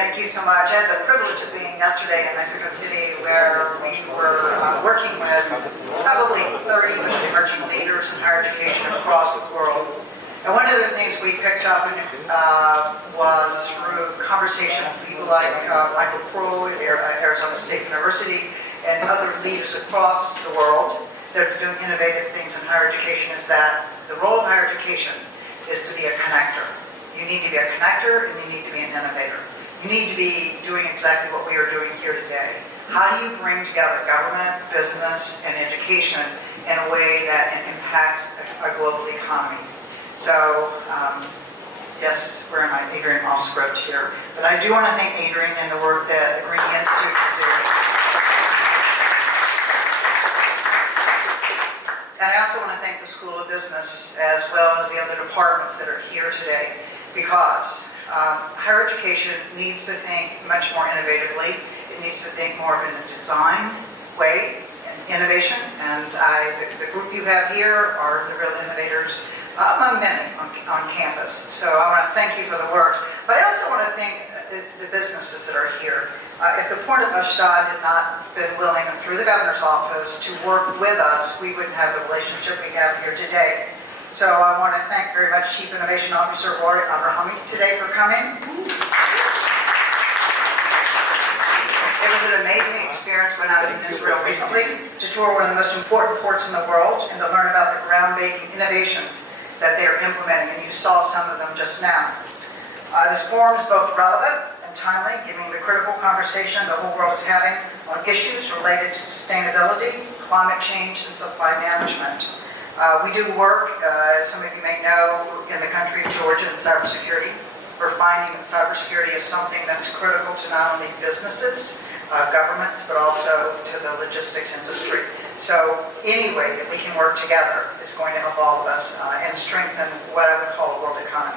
Thank you so much. I had the privilege of being yesterday in Mexico City where we were working with probably 30 emerging leaders in higher education across the world. And one of the things we picked up was through conversations with people like Michael Crow at Arizona State University and other leaders across the world that are doing innovative things in higher education, is that the role of higher education is to be a connector. You need to be a connector and you need to be an innovator. You need to be doing exactly what we are doing here today. How do you bring together government, business, and education in a way that impacts a global economy? So, yes, we're in my Adrian off script here, but I do want to thank Adrian and the work that the Green Institute is doing. And I also want to thank the School of Business as well as the other departments that are here today, because higher education needs to think much more innovatively. It needs to think more in a design way and innovation. And the group you have here are the real innovators among many on campus. So I want to thank you for the work. But I also want to thank the businesses that are here. If the Port of Ashdod had not been willing, through the governor's office, to work with us, we wouldn't have the relationship we have here today. So I want to thank very much Chief Innovation Officer Roy Abrahami today for coming. It was an amazing experience when I was in Israel recently to tour one of the most important ports in the world and to learn about the groundbreaking innovations that they are implementing, and you saw some of them just now. This forum is both relevant and timely, given the critical conversation the whole world is having on issues related to sustainability, climate change, and supply management. We do work, as some of you may know, in the country of Georgia in cybersecurity. We're finding that cybersecurity is something that's critical to not only businesses, governments, but also to the logistics industry. So any way that we can work together is going to help all of us and strengthen what I would call a world economy.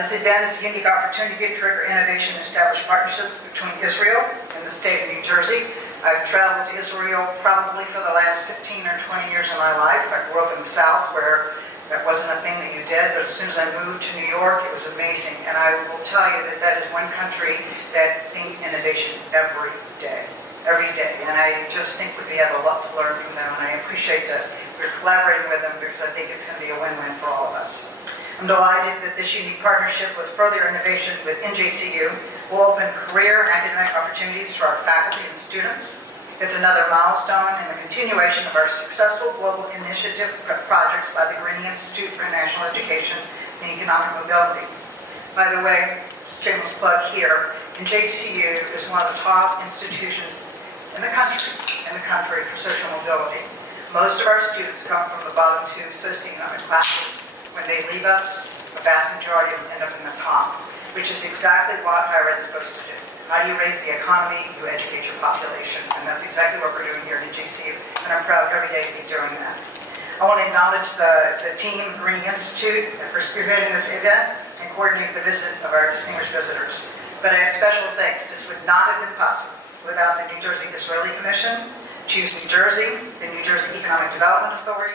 This event is a unique opportunity to trigger innovation and establish partnerships between Israel and the state of New Jersey. I've traveled to Israel probably for the last 15 or 20 years of my life. I grew up in the South where that wasn't a thing that you did, but as soon as I moved to New York, it was amazing. And I will tell you that that is one country that thinks innovation every day. Every day. And I just think we have a lot to learn from them, and I appreciate that we're collaborating with them because I think it's going to be a win-win for all of us. I'm delighted that this unique partnership with further innovation with NJCU will open career and academic opportunities for our faculty and students. It's another milestone in the continuation of our successful global initiative projects by the Green Institute for National Education and Economic Mobility. By the way, shameless plug here, NJCU is one of the top institutions in the country for social mobility. Most of our students come from the bottom two socioeconomic classes. When they leave us, the vast majority of them end up in the top, which is exactly what higher ed is supposed to do. How do you raise the economy? You educate your population. And that's exactly what we're doing here at NJCU, and I'm proud every day to be doing that. I want to acknowledge the team at the Green Institute for spearheading this event and coordinating the visit of our distinguished visitors. But I have special thanks. This would not have been possible without the New Jersey Israeli Commission, Choose New Jersey, the New Jersey Economic Development Authority,